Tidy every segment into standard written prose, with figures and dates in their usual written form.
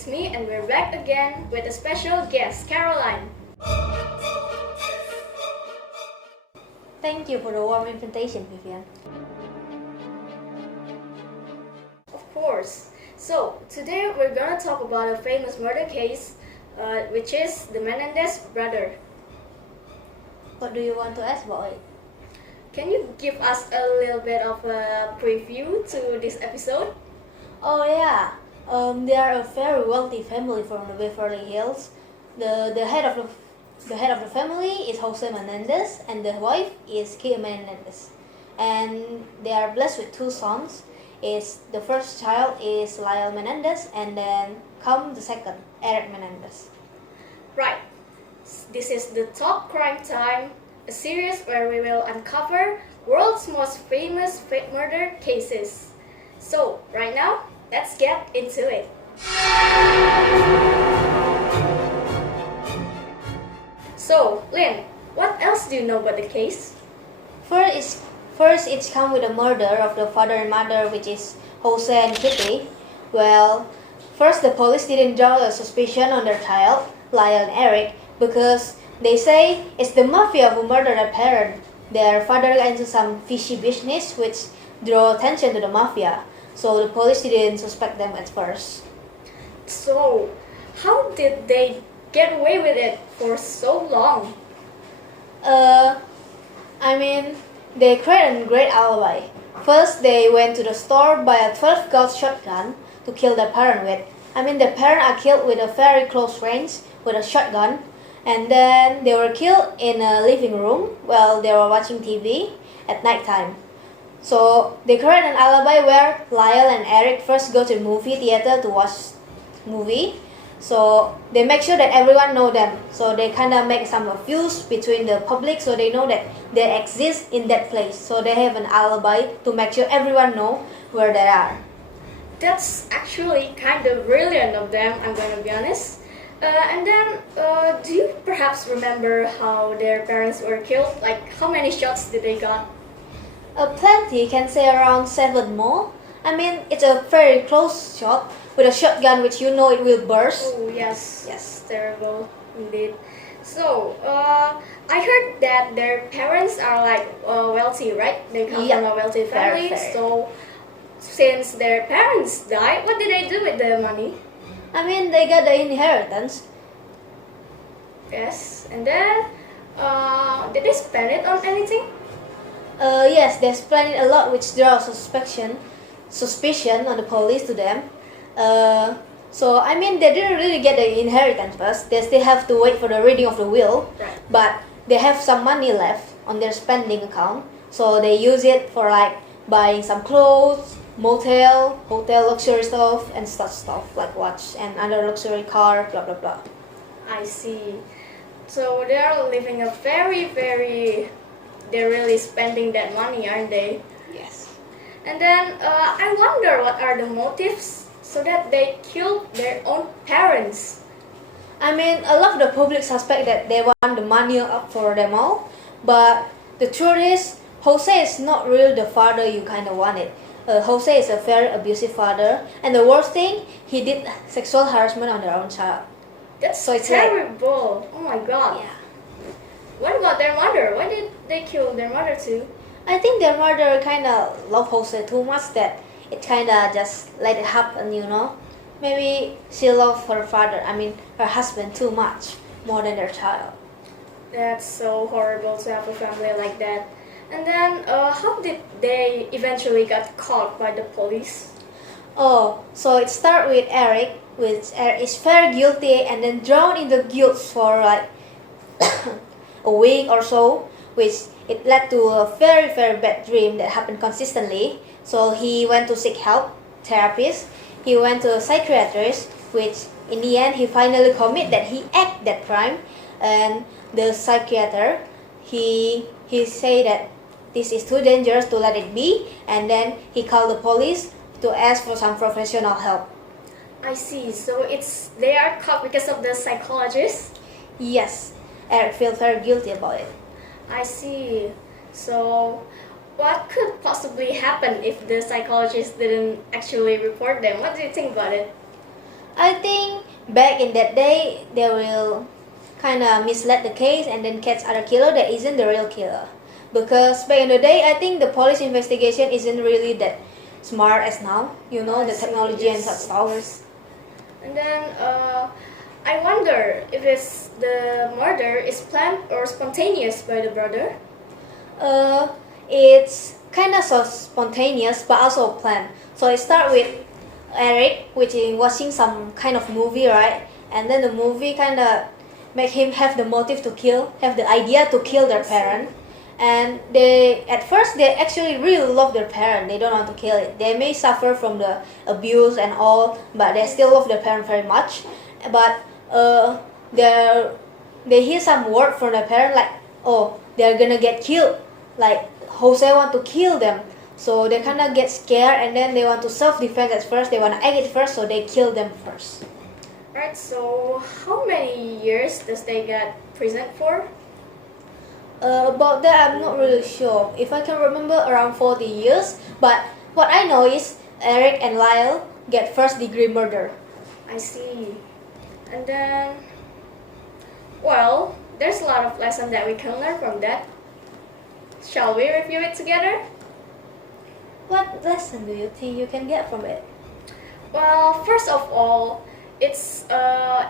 it's me, and we're back again with a special guest, Caroline. Thank you for the warm invitation, Vivian. Of course. So, today we're gonna talk about a famous murder case, which is the Menendez brother. What do you want to ask about it? Can you give us a little bit of a preview to this episode? Oh yeah, they are a very wealthy family from the Beverly Hills. The head of the family is Jose Menendez, and the wife is Kia Menendez, and they are blessed with two sons. The first child is Lyle Menendez, and then come the second, Eric Menendez. Right. This is the Top Crime Time, a series where we will uncover world's most famous murder cases. So, right now, let's get into it. So, Lynn, what else do you know about the case? First, it's come with the murder of the father and mother, which is Jose and Kitty. Well, first the police didn't draw a suspicion on their child, Lyle and Eric, because they say it's the mafia who murdered their parent. Their father got into some fishy business which drew attention to the mafia, so the police didn't suspect them at first. So, how did they get away with it for so long? They created a great alibi. First, they went to the store, buy a 12-gauge shotgun to kill their parent with. Their parents are killed with a very close range with a shotgun, and then they were killed in a living room while they were watching TV at night time. So they created an alibi where Lyle and Eric first go to the movie theater to watch movie. So they make sure that everyone know them. So they kind of make some fuse between the public, so they know that they exist in that place. So they have an alibi to make sure everyone know where they are. That's actually kind of brilliant of them, I'm going to be honest. Do you perhaps remember how their parents were killed? Like, how many shots did they got? Plenty, can say around 7 more. It's a very close shot with a shotgun, which you know it will burst. Oh, yes, terrible indeed. So, I heard that their parents are wealthy, right? They come from a wealthy family. Very. So, since their parents died, what did they do with the money? They got the inheritance. Yes, and then, did they spend it on anything? Yes, they spent it a lot, which draws suspicion on the police to them. They didn't really get the inheritance first. They still have to wait for the reading of the will. Right. But they have some money left on their spending account, so they use it for buying some clothes, hotel luxury stuff, and stuff like watch and other luxury car, blah blah blah. I see. So they are living a they're really spending that money, aren't they? Yes. And then I wonder what are the motives so that they killed their own parents. A lot of the public suspect that they want the money up for them all, but the truth is, Jose is not really the father you kind of wanted. Jose is a very abusive father, and the worst thing, he did sexual harassment on their own child. That's so terrible. Oh my god. Yeah. What about their mother? Why did they kill their mother too? I think their mother kind of loved Jose too much that it kind of just let it happen, you know. Maybe she loved her father, her husband too much, more than their child. That's so horrible to have a family like that. And then, how did they eventually get caught by the police? Oh, so it started with Eric, which Eric is very guilty and then drowned in the guilt for a week or so, which it led to a very bad dream that happened consistently. So he went to seek help, therapist. He went to a psychiatrist, which in the end he finally committed that he acted that crime. And the psychiatrist, he said that this is too dangerous to let it be, and then he called the police to ask for some professional help. I see. So they are caught because of the psychologist? Yes, Eric feels very guilty about it. I see. So what could possibly happen if the psychologist didn't actually report them? What do you think about it? I think back in that day, they will kind of mislead the case and then catch other killer that isn't the real killer. Because back in the day, I think the police investigation isn't really that smart as now. You know, I the see, technology yes, and such of stuff. course. And then I wonder if it's the murder is planned or spontaneous by the brother. Uh, it's kind of so spontaneous but also planned. So it start with Eric, which is watching some kind of movie, right? And then the movie kind of make him have the motive to kill, have the idea to kill their parent. And they, at first, they actually really love their parent. They don't want to kill it. They may suffer from the abuse and all, but they still love their parent very much. But they they hear some word from their parent like, oh, they're gonna get killed. Like Jose want to kill them. So they kind of get scared and then they want to self-defense at first. They want to act it first, so they kill them first. Right, so how many years does they get prison for? About that, I'm not really sure. If I can remember, around 40 years. But what I know is Eric and Lyle get first-degree murder. I see. And then, well, there's a lot of lessons that we can learn from that. Shall we review it together? What lesson do you think you can get from it? Well, first of all, it's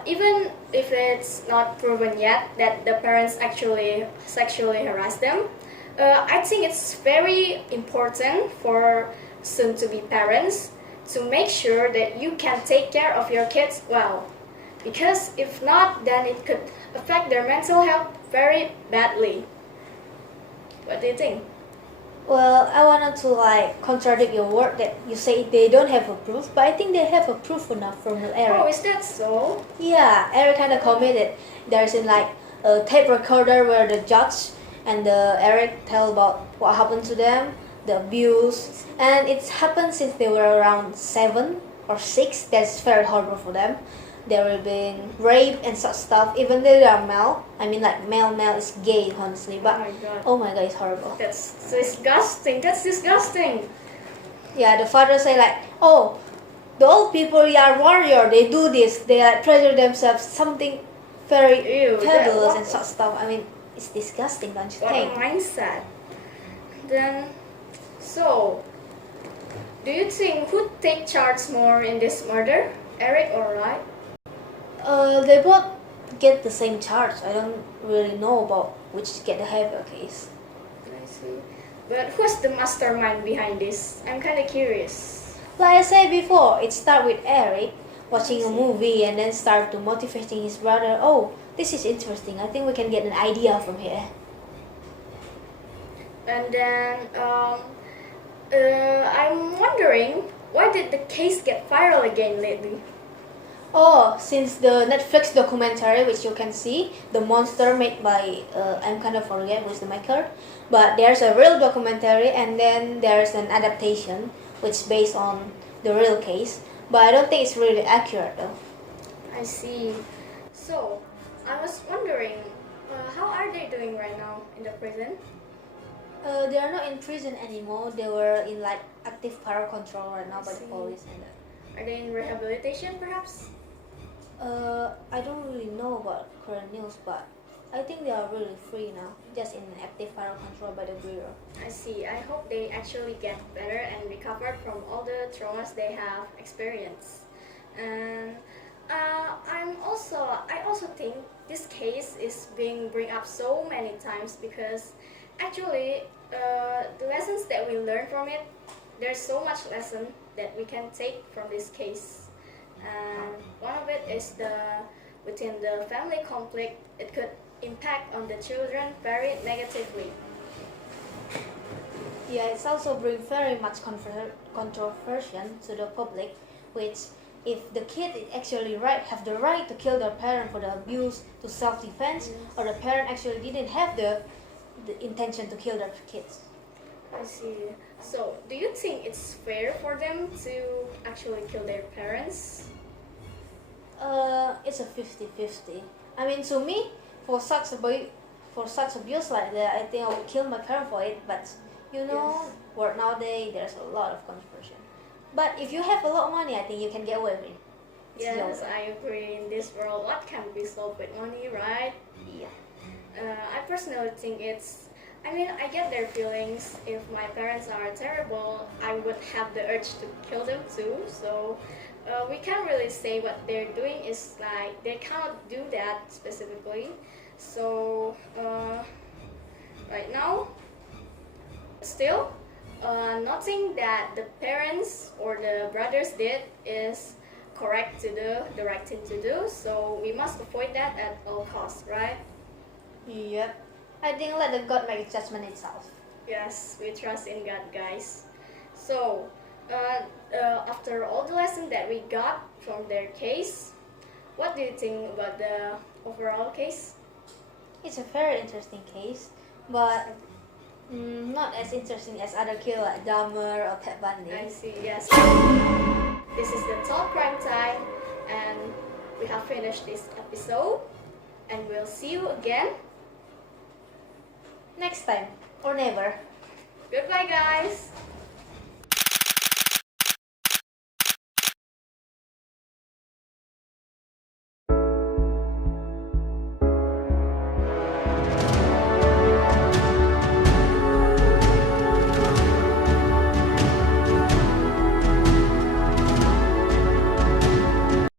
even if it's not proven yet that the parents actually sexually harass them, I think it's very important for soon-to-be parents to make sure that you can take care of your kids well. Because if not, then it could affect their mental health very badly. What do you think? Well, I wanted to contradict your word that you say they don't have a proof, but I think they have a proof enough from Eric. Oh, is that so? Yeah, Eric kind of committed. There's a tape recorder where the judge and Eric tell about what happened to them, the abuse, and it's happened since they were around 7 or 6. That's very horrible for them. They were being raped and such stuff, even though they are male. I mean, male is gay, honestly. But Oh my god, it's horrible. that's disgusting. That's disgusting. Yeah, the father say oh, the old people are warrior. They do this. They treasure themselves something very Ew, fabulous and such stuff. I mean, it's disgusting, don't you What think? a mindset. Then, so, do you think who take charge more in this murder, Eric or Wright? They both get the same charge. I don't really know about which get the heavier case. I see. But who's the mastermind behind this? I'm kind of curious. Like I said before, it start with Eric watching a movie and then start to motivating his brother. Oh, this is interesting. I think we can get an idea from here. And then, I'm wondering, why did the case get viral again lately? Oh, since the Netflix documentary, which you can see, The Monster made by, I'm kind of forget who's the maker, but there's a real documentary and then there's an adaptation, which based on the real case, but I don't think it's really accurate though. I see. So, I was wondering, how are they doing right now in the prison? They are not in prison anymore. They were in active power control right now by the See. police and that. Are they in rehabilitation perhaps? I don't really know about current news, but I think they are really free now, just in active power control by the bureau. I see. I hope they actually get better and recovered from all the traumas they have experienced. And I also think this case is being bring up so many times because actually the lessons that we learn from it, there's so much lesson that we can take from this case. And one of it is within the family conflict, it could impact on the children very negatively. Yeah, it's also bring very much controversy to the public, which if the kid is actually have the right to kill their parent for the abuse to self-defense, or the parent actually didn't have the intention to kill their kids. I see. So, do you think it's fair for them to actually kill their parents? It's a 50-50. I mean, to me, for such abuse like that, I think I would kill my parent for it. But Yes. world nowadays there's a lot of controversy. But if you have a lot of money, I think you can get away with it. Yes, I agree. In this world, what can be solved with money, right? Yeah. I personally think I get their feelings. If my parents are terrible, I would have the urge to kill them too. So we can't really say what they're doing is like, they cannot do that specifically. So right now, still, nothing that the parents or the brothers did is correct to do, the right thing to do. So we must avoid that at all costs, right? Yep. I think let the God make judgment itself. Yes, we trust in God, guys. So, after all the lessons that we got from their case, what do you think about the overall case? It's a very interesting case, but not as interesting as other killers like Dahmer or Ted Bundy. I see, yes. This is the Talk Crime Time, and we have finished this episode, and we'll see you again Next time, or never. Goodbye, guys.